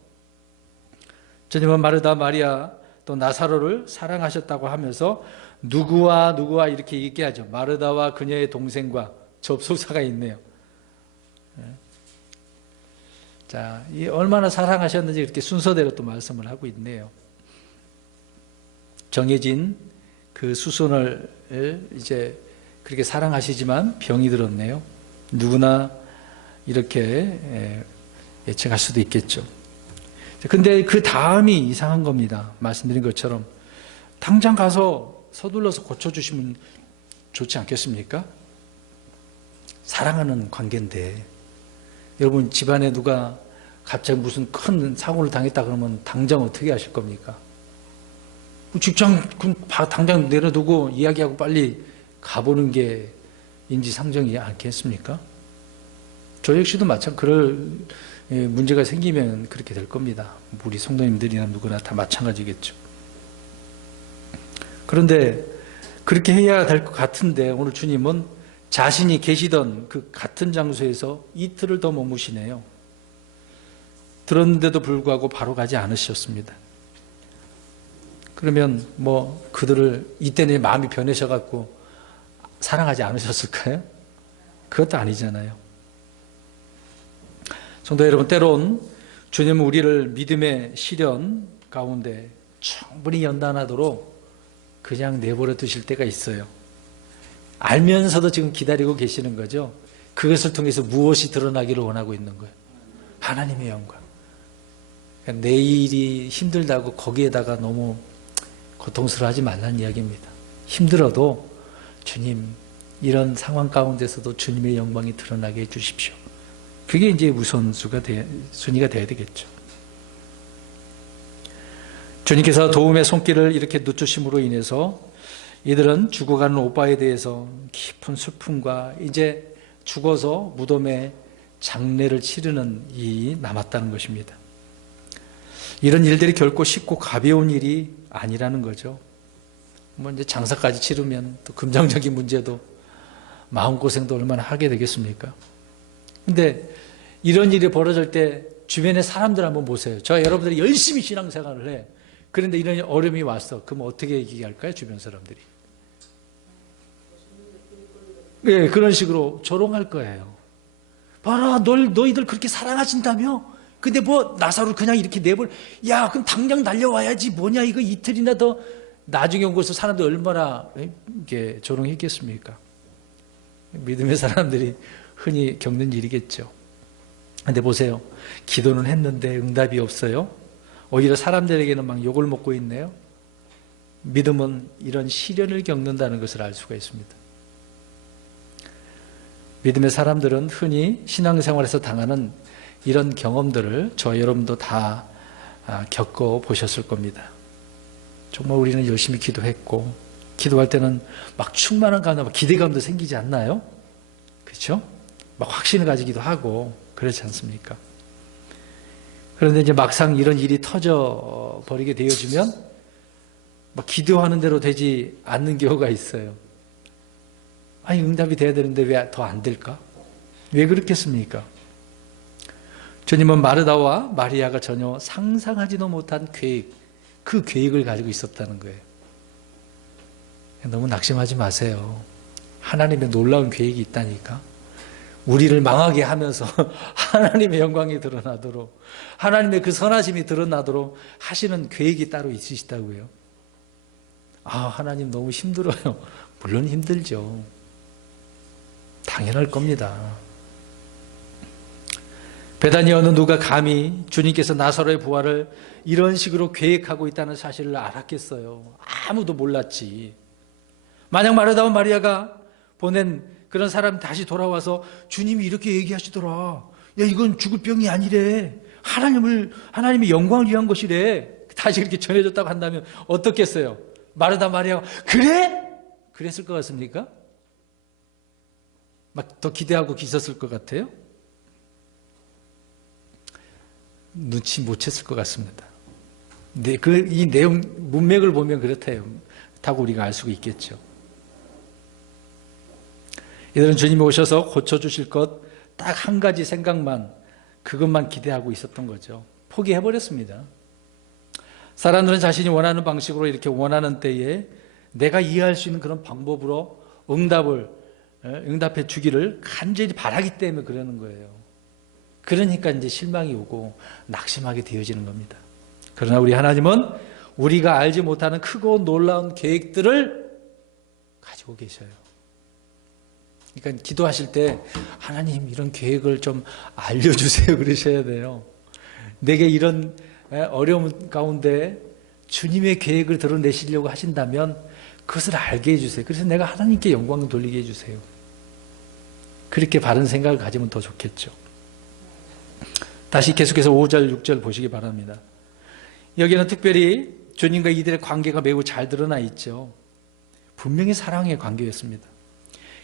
주님은 마르다, 마리아 또 나사로를 사랑하셨다고 하면서 누구와 이렇게 얘기하죠. 마르다와 그녀의 동생과 접속사가 있네요. 자, 이 얼마나 사랑하셨는지 이렇게 순서대로 또 말씀을 하고 있네요. 정해진 그 수순을 이제 그렇게 사랑하시지만 병이 들었네요. 누구나 이렇게 예측할 수도 있겠죠. 근데 그 다음이 이상한 겁니다. 말씀드린 것처럼 당장 가서 서둘러서 고쳐주시면 좋지 않겠습니까? 사랑하는 관계인데 여러분 집안에 누가 갑자기 무슨 큰 사고를 당했다 그러면 당장 어떻게 하실 겁니까? 직장 당장 내려두고 이야기하고 빨리 가보는 게 인지상정이 않겠습니까? 저 역시도 그럴 문제가 생기면 그렇게 될 겁니다. 우리 성도님들이나 누구나 다 마찬가지겠죠. 그런데 그렇게 해야 될 것 같은데 오늘 주님은 자신이 계시던 그 같은 장소에서 이틀을 더 머무시네요. 들었는데도 불구하고 바로 가지 않으셨습니다. 그러면 그들을 이때는 마음이 변하셔갖고 사랑하지 않으셨을까요? 그것도 아니잖아요. 성도 여러분, 때론 주님은 우리를 믿음의 시련 가운데 충분히 연단하도록 그냥 내버려 두실 때가 있어요. 알면서도 지금 기다리고 계시는 거죠. 그것을 통해서 무엇이 드러나기를 원하고 있는 거예요. 하나님의 영광. 그러니까 내일이 힘들다고 거기에다가 너무 고통스러워하지 말라는 이야기입니다. 힘들어도 주님, 이런 상황 가운데서도 주님의 영광이 드러나게 해주십시오. 그게 이제 순위가 돼야 되겠죠. 주님께서 도움의 손길을 이렇게 늦추심으로 인해서 이들은 죽어가는 오빠에 대해서 깊은 슬픔과 이제 죽어서 무덤에 장례를 치르는 일이 남았다는 것입니다. 이런 일들이 결코 쉽고 가벼운 일이 아니라는 거죠. 이제 장사까지 치르면 또 금전적인 문제도 마음고생도 얼마나 하게 되겠습니까? 근데 이런 일이 벌어질 때 주변의 사람들 한번 보세요. 여러분들이 열심히 신앙생활을 해. 그런데 이런 어려움이 왔어. 그럼 어떻게 얘기할까요? 주변 사람들이. 네, 그런 식으로 조롱할 거예요. 봐라, 너희들 그렇게 사랑하신다며? 근데 나사로 그냥 이렇게 야, 그럼 당장 달려와야지. 뭐냐, 이거 이틀이나 더. 나중에 온 것을 사람들이 얼마나 이렇게 조롱했겠습니까? 믿음의 사람들이 흔히 겪는 일이겠죠. 근데 보세요. 기도는 했는데 응답이 없어요. 오히려 사람들에게는 막 욕을 먹고 있네요. 믿음은 이런 시련을 겪는다는 것을 알 수가 있습니다. 믿음의 사람들은 흔히 신앙생활에서 당하는 이런 경험들을 여러분도 다 겪어보셨을 겁니다. 정말 우리는 열심히 기도했고 기도할 때는 막 충만한 가운데 기대감도 생기지 않나요? 그렇죠? 막 확신을 가지기도 하고 그렇지 않습니까? 그런데 이제 막상 이런 일이 터져 버리게 되어지면 막 기도하는 대로 되지 않는 경우가 있어요. 아니, 응답이 돼야 되는데 왜 더 안 될까? 왜 그렇겠습니까? 주님은 마르다와 마리아가 전혀 상상하지도 못한 그 계획을 가지고 있었다는 거예요. 너무 낙심하지 마세요. 하나님의 놀라운 계획이 있다니까. 우리를 망하게 하면서 하나님의 영광이 드러나도록, 하나님의 그 선하심이 드러나도록 하시는 계획이 따로 있으시다고요. 하나님 너무 힘들어요. 물론 힘들죠. 당연할 겁니다. 베다니 어느 누가 감히 주님께서 나사로의 부활을 이런 식으로 계획하고 있다는 사실을 알았겠어요. 아무도 몰랐지. 만약 마르다와 마리아가 보낸 그런 사람이 다시 돌아와서 주님이 이렇게 얘기하시더라. 야, 이건 죽을 병이 아니래. 하나님의 영광을 위한 것이래. 다시 그렇게 전해졌다고 한다면 어떻겠어요? 마르다 마리아가 그래? 그랬을 것 같습니까? 막 더 기대하고 있었을 것 같아요? 눈치 못 챘을 것 같습니다. 네, 이 내용, 문맥을 보면 그렇다고 우리가 알 수가 있겠죠. 이들은 주님이 오셔서 고쳐주실 것 딱 한 가지 생각만, 그것만 기대하고 있었던 거죠. 포기해버렸습니다. 사람들은 자신이 원하는 방식으로 이렇게 원하는 때에 내가 이해할 수 있는 그런 방법으로 응답해 주기를 간절히 바라기 때문에 그러는 거예요. 그러니까 이제 실망이 오고 낙심하게 되어지는 겁니다. 그러나 우리 하나님은 우리가 알지 못하는 크고 놀라운 계획들을 가지고 계셔요. 그러니까 기도하실 때 하나님 이런 계획을 좀 알려주세요 그러셔야 돼요. 내게 이런 어려움 가운데 주님의 계획을 드러내시려고 하신다면 그것을 알게 해주세요. 그래서 내가 하나님께 영광을 돌리게 해주세요. 그렇게 바른 생각을 가지면 더 좋겠죠. 다시 계속해서 5절, 6절 보시기 바랍니다. 여기는 특별히 주님과 이들의 관계가 매우 잘 드러나 있죠. 분명히 사랑의 관계였습니다.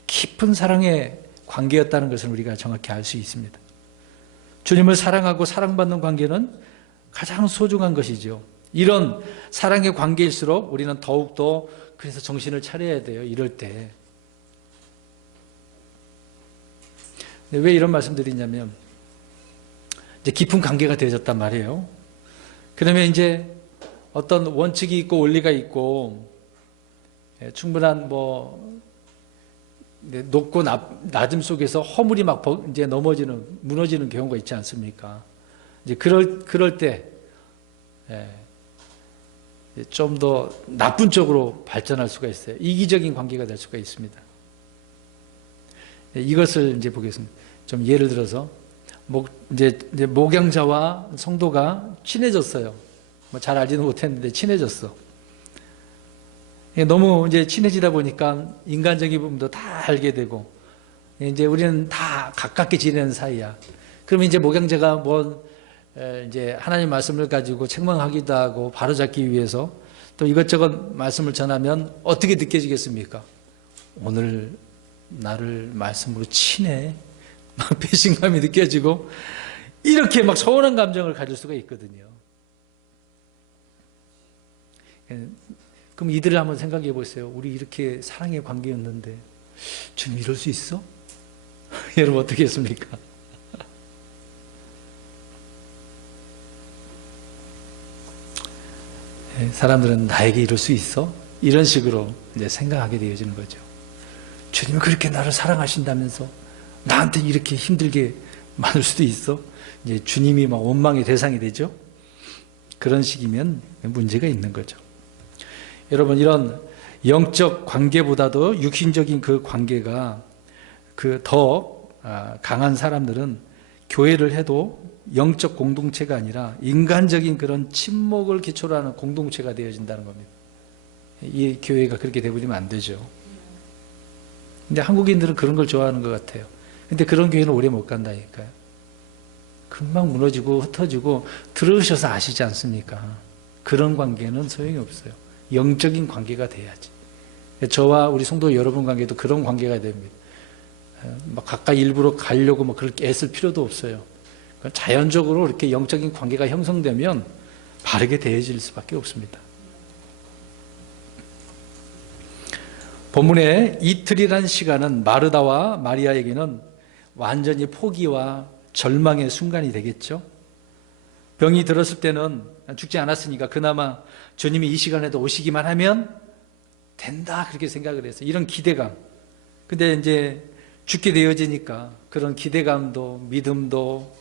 깊은 사랑의 관계였다는 것을 우리가 정확히 알 수 있습니다. 주님을 사랑하고 사랑받는 관계는 가장 소중한 것이죠. 이런 사랑의 관계일수록 우리는 더욱더 그래서 정신을 차려야 돼요. 이럴 때. 왜 이런 말씀 드리냐면 이제 깊은 관계가 되어졌단 말이에요. 그러면 이제 어떤 원칙이 있고 원리가 있고 충분한 높고 낮음 속에서 허물이 막 이제 무너지는 경우가 있지 않습니까? 이제 그럴 때 좀 더 나쁜 쪽으로 발전할 수가 있어요. 이기적인 관계가 될 수가 있습니다. 이것을 이제 보겠습니다. 좀 예를 들어서 이제 목양자와 성도가 친해졌어요. 잘 알지는 못했는데 친해졌어. 너무 이제 친해지다 보니까 인간적인 부분도 다 알게 되고 이제 우리는 다 가깝게 지내는 사이야. 그러면 이제 목양자가 이제 하나님 말씀을 가지고 책망하기도 하고 바로잡기 위해서 또 이것저것 말씀을 전하면 어떻게 느껴지겠습니까? 오늘 나를 말씀으로 치네. 막 배신감이 느껴지고 이렇게 막 서운한 감정을 가질 수가 있거든요. 그럼 이들을 한번 생각해 보세요. 우리 이렇게 사랑의 관계였는데 주님 이럴 수 있어? 여러분 어떻게 했습니까? 사람들은 나에게 이럴 수 있어? 이런 식으로 이제 생각하게 되어지는 거죠. 주님은 그렇게 나를 사랑하신다면서 나한테 이렇게 힘들게 만들 수도 있어? 이제 주님이 막 원망의 대상이 되죠. 그런 식이면 문제가 있는 거죠. 여러분 이런 영적 관계보다도 육신적인 그 관계가 더 강한 사람들은 교회를 해도 영적 공동체가 아니라 인간적인 그런 친목을 기초로 하는 공동체가 되어진다는 겁니다. 이 교회가 그렇게 되어버리면 안 되죠. 근데 한국인들은 그런 걸 좋아하는 것 같아요. 근데 그런 교회는 오래 못 간다니까요. 금방 무너지고 흩어지고 들으셔서 아시지 않습니까? 그런 관계는 소용이 없어요. 영적인 관계가 돼야지. 저와 우리 성도 여러분 관계도 그런 관계가 됩니다. 막 가까이 일부러 가려고 막 그렇게 애쓸 필요도 없어요. 자연적으로 이렇게 영적인 관계가 형성되면 바르게 대해질 수밖에 없습니다. 본문의 이틀이라는 시간은 마르다와 마리아에게는 완전히 포기와 절망의 순간이 되겠죠. 병이 들었을 때는 죽지 않았으니까 그나마 주님이 이 시간에도 오시기만 하면 된다 그렇게 생각을 했어요. 이런 기대감. 근데 이제 죽게 되어지니까 그런 기대감도 믿음도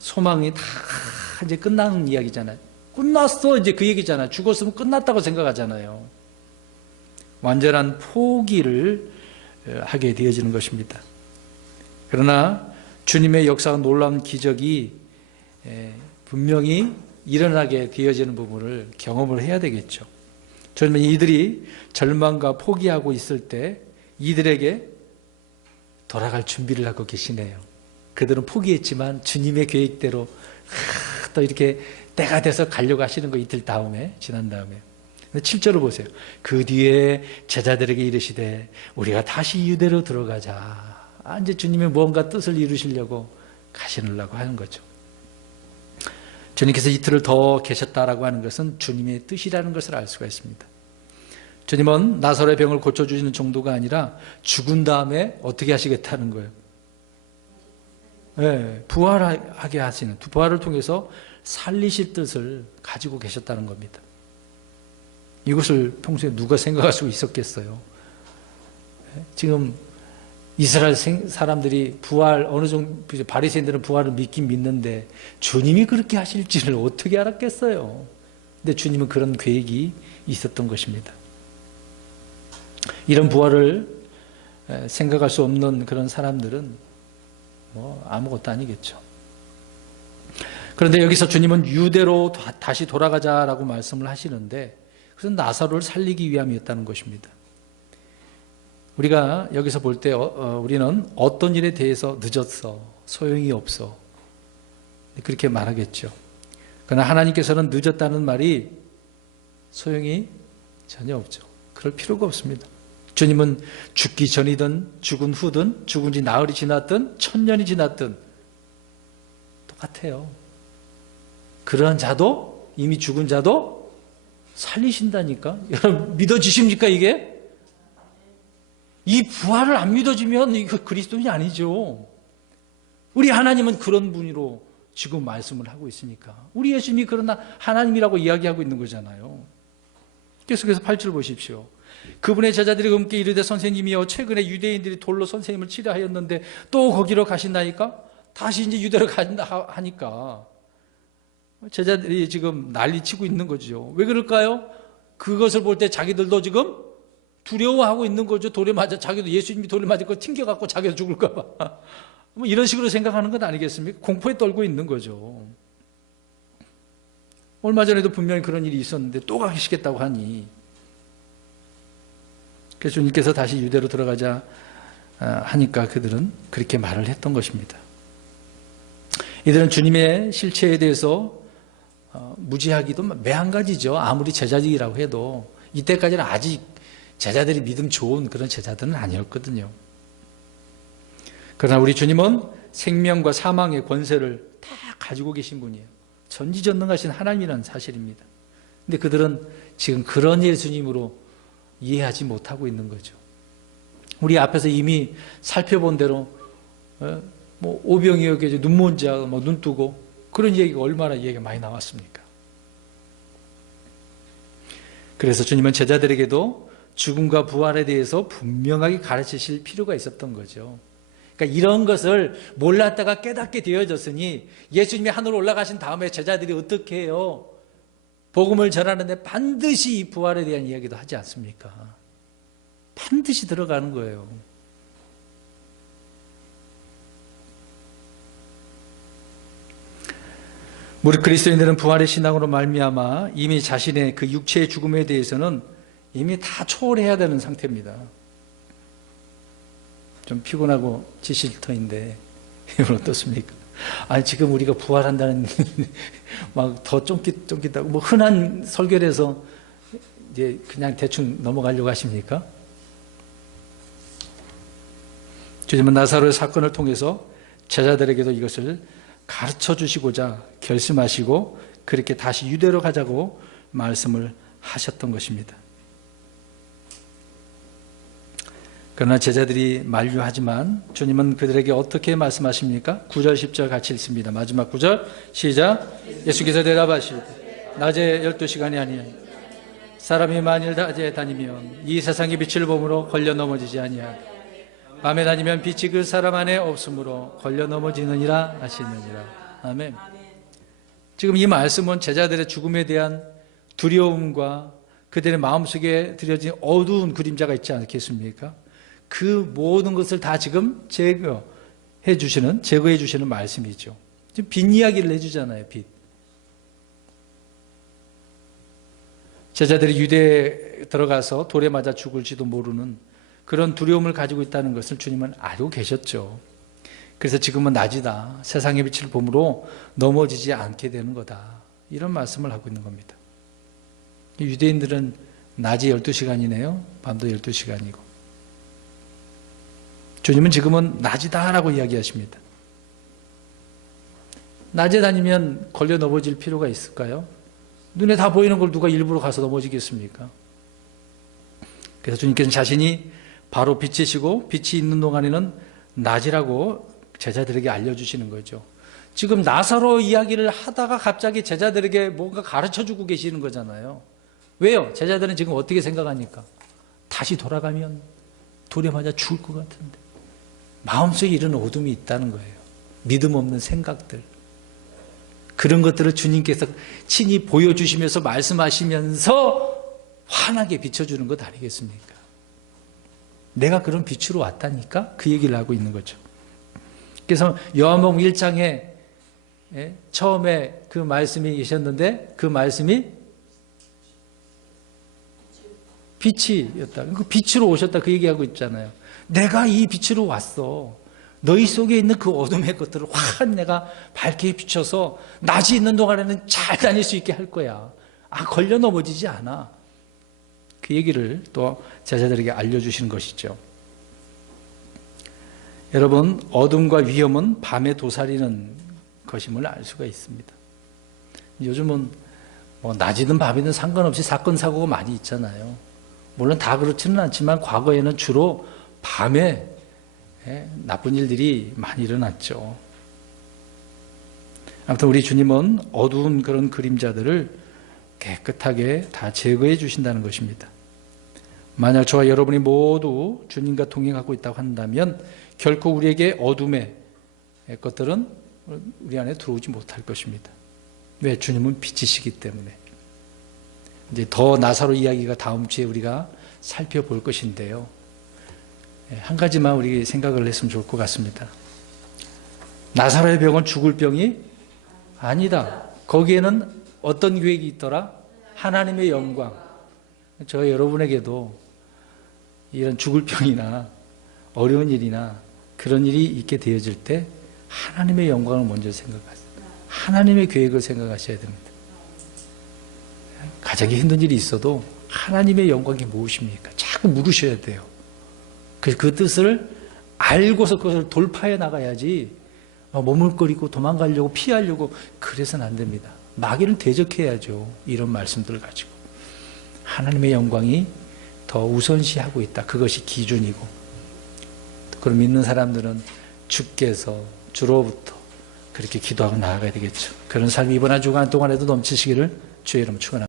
소망이 다 이제 끝나는 이야기잖아요. 끝났어 이제 그 얘기잖아요. 죽었으면 끝났다고 생각하잖아요. 완전한 포기를 하게 되어지는 것입니다. 그러나 주님의 역사와 놀라운 기적이 분명히 일어나게 되어지는 부분을 경험을 해야 되겠죠. 저는 이들이 절망과 포기하고 있을 때 이들에게 돌아갈 준비를 하고 계시네요. 그들은 포기했지만 주님의 계획대로 또 이렇게 때가 돼서 가려고 하시는 거 이틀 다음에 지난 다음에 7절을 보세요. 그 뒤에 제자들에게 이르시되 우리가 다시 유대로 들어가자. 이제 주님의 무언가 뜻을 이루시려고 가시려고 하는 거죠. 주님께서 이틀을 더 계셨다라고 하는 것은 주님의 뜻이라는 것을 알 수가 있습니다. 주님은 나사로의 병을 고쳐주시는 정도가 아니라 죽은 다음에 어떻게 하시겠다는 거예요. 네, 부활하게 하시는, 부활을 통해서 살리실 뜻을 가지고 계셨다는 겁니다. 이것을 평소에 누가 생각할 수 있었겠어요? 지금 이스라엘 사람들이 부활, 어느 정도, 바리새인들은 부활을 믿긴 믿는데 주님이 그렇게 하실지를 어떻게 알았겠어요? 근데 주님은 그런 계획이 있었던 것입니다. 이런 부활을 생각할 수 없는 그런 사람들은 아무것도 아니겠죠. 그런데 여기서 주님은 유대로 다시 돌아가자라고 말씀을 하시는데 그것은 나사로를 살리기 위함이었다는 것입니다. 우리가 여기서 볼 때 우리는 어떤 일에 대해서 늦었어, 소용이 없어 그렇게 말하겠죠. 그러나 하나님께서는 늦었다는 말이 소용이 전혀 없죠. 그럴 필요가 없습니다. 주님은 죽기 전이든 죽은 후든 죽은 지 나흘이 지났든 1000년이 지났든 똑같아요. 그러한 자도 이미 죽은 자도 살리신다니까. 여러분 믿어지십니까 이게? 이 부활을 안 믿어지면 이거 그리스도인이 아니죠. 우리 하나님은 그런 분으로 지금 말씀을 하고 있으니까 우리 예수님이 그런 하나님이라고 이야기하고 있는 거잖아요. 계속해서 8절 보십시오. 그분의 제자들이 그분께 이르되 선생님이여 최근에 유대인들이 돌로 선생님을 치려 하였는데 또 거기로 가신다니까? 다시 이제 유대로 가신다 하니까 제자들이 지금 난리치고 있는 거죠. 왜 그럴까요? 그것을 볼 때 자기들도 지금 두려워하고 있는 거죠. 돌에 맞아 자기도 예수님이 돌에 맞을 거 튕겨갖고 자기도 죽을까 봐. 뭐 이런 식으로 생각하는 건 아니겠습니까? 공포에 떨고 있는 거죠. 얼마 전에도 분명히 그런 일이 있었는데 또 가시겠다고 하니 그래서 주님께서 다시 유대로 들어가자 하니까 그들은 그렇게 말을 했던 것입니다. 이들은 주님의 실체에 대해서 무지하기도 매한가지죠. 아무리 제자들이라고 해도 이때까지는 아직 제자들이 믿음 좋은 그런 제자들은 아니었거든요. 그러나 우리 주님은 생명과 사망의 권세를 다 가지고 계신 분이에요. 전지전능하신 하나님이라는 사실입니다. 근데 그들은 지금 그런 예수님으로 이해하지 못하고 있는 거죠. 우리 앞에서 이미 살펴본 대로 뭐 오병이어게 눈먼 자, 뭐 눈 뜨고 그런 얘기가 얼마나 얘기가 많이 나왔습니까? 그래서 주님은 제자들에게도 죽음과 부활에 대해서 분명하게 가르치실 필요가 있었던 거죠. 그러니까 이런 것을 몰랐다가 깨닫게 되어졌으니 예수님이 하늘로 올라가신 다음에 제자들이 어떻게 해요? 복음을 전하는데 반드시 이 부활에 대한 이야기도 하지 않습니까? 반드시 들어가는 거예요. 우리 그리스도인들은 부활의 신앙으로 말미암아 이미 자신의 그 육체의 죽음에 대해서는 이미 다 초월해야 되는 상태입니다. 좀 피곤하고 지칠 터인데 이건 어떻습니까? 아니 지금 우리가 부활한다는 막 더 쫑깃쫑깃하고 뭐 흔한 설교에서 이제 그냥 대충 넘어가려고 하십니까? 주님은 나사로의 사건을 통해서 제자들에게도 이것을 가르쳐 주시고자 결심하시고 그렇게 다시 유대로 가자고 말씀을 하셨던 것입니다. 그러나 제자들이 만류하지만 주님은 그들에게 어떻게 말씀하십니까? 9절 10절 같이 읽습니다. 마지막 9절 시작. 예수께서 대답하시되 낮에 12시간이 아니하니 사람이 만일 낮에 다니면 이 세상의 빛을 보므로 걸려 넘어지지 아니하고 밤에 다니면 빛이 그 사람 안에 없으므로 걸려 넘어지느니라 하시느니라. 아멘. 지금 이 말씀은 제자들의 죽음에 대한 두려움과 그들의 마음속에 들여진 어두운 그림자가 있지 않겠습니까? 그 모든 것을 다 지금 제거해 주시는 말씀이죠. 지금 빛 이야기를 해주잖아요. 빛. 제자들이 유대에 들어가서 돌에 맞아 죽을지도 모르는 그런 두려움을 가지고 있다는 것을 주님은 알고 계셨죠. 그래서 지금은 낮이다. 세상의 빛을 보므로 넘어지지 않게 되는 거다. 이런 말씀을 하고 있는 겁니다. 유대인들은 낮이 12시간이네요. 밤도 12시간이고. 주님은 지금은 낮이다라고 이야기하십니다. 낮에 다니면 걸려 넘어질 필요가 있을까요? 눈에 다 보이는 걸 누가 일부러 가서 넘어지겠습니까? 그래서 주님께서는 자신이 바로 빛이시고 빛이 있는 동안에는 낮이라고 제자들에게 알려주시는 거죠. 지금 나사로 이야기를 하다가 갑자기 제자들에게 뭔가 가르쳐주고 계시는 거잖아요. 왜요? 제자들은 지금 어떻게 생각하니까? 다시 돌아가면 돌에 맞아 죽을 것 같은데. 마음속에 이런 어둠이 있다는 거예요. 믿음 없는 생각들. 그런 것들을 주님께서 친히 보여주시면서 말씀하시면서 환하게 비춰주는 것 아니겠습니까? 내가 그런 빛으로 왔다니까? 그 얘기를 하고 있는 거죠. 그래서 요한복음 1장에 처음에 그 말씀이 계셨는데 그 말씀이 빛이었다. 그 빛으로 오셨다 그 얘기하고 있잖아요. 내가 이 빛으로 왔어. 너희 속에 있는 그 어둠의 것들을 확 내가 밝게 비춰서 낮이 있는 동안에는 잘 다닐 수 있게 할 거야. 걸려 넘어지지 않아. 그 얘기를 또 제자들에게 알려주시는 것이죠. 여러분, 어둠과 위험은 밤에 도사리는 것임을 알 수가 있습니다. 요즘은 낮이든 밤이든 상관없이 사건, 사고가 많이 있잖아요. 물론 다 그렇지는 않지만 과거에는 주로 밤에 나쁜 일들이 많이 일어났죠. 아무튼 우리 주님은 어두운 그런 그림자들을 깨끗하게 다 제거해 주신다는 것입니다. 만약 저와 여러분이 모두 주님과 동행하고 있다고 한다면 결코 우리에게 어둠의 것들은 우리 안에 들어오지 못할 것입니다. 왜? 주님은 빛이시기 때문에. 이제 더 나사로 이야기가 다음 주에 우리가 살펴볼 것인데요. 한 가지만 우리 생각을 했으면 좋을 것 같습니다. 나사로의 병은 죽을 병이 아니다. 거기에는 어떤 계획이 있더라? 하나님의 영광. 저 여러분에게도 이런 죽을 병이나 어려운 일이나 그런 일이 있게 되어질 때 하나님의 영광을 먼저 생각하세요. 하나님의 계획을 생각하셔야 됩니다. 가정에 힘든 일이 있어도 하나님의 영광이 무엇입니까? 자꾸 물으셔야 돼요. 그 뜻을 알고서 그것을 돌파해 나가야지 머물거리고 도망가려고 피하려고 그래서는 안 됩니다. 마귀를 대적해야죠. 이런 말씀들을 가지고. 하나님의 영광이 더 우선시하고 있다. 그것이 기준이고. 그럼 믿는 사람들은 주께서 주로부터 그렇게 기도하고 나아가야 되겠죠. 그런 삶이 이번 한 주간 동안에도 넘치시기를 주의 이름 축원합니다.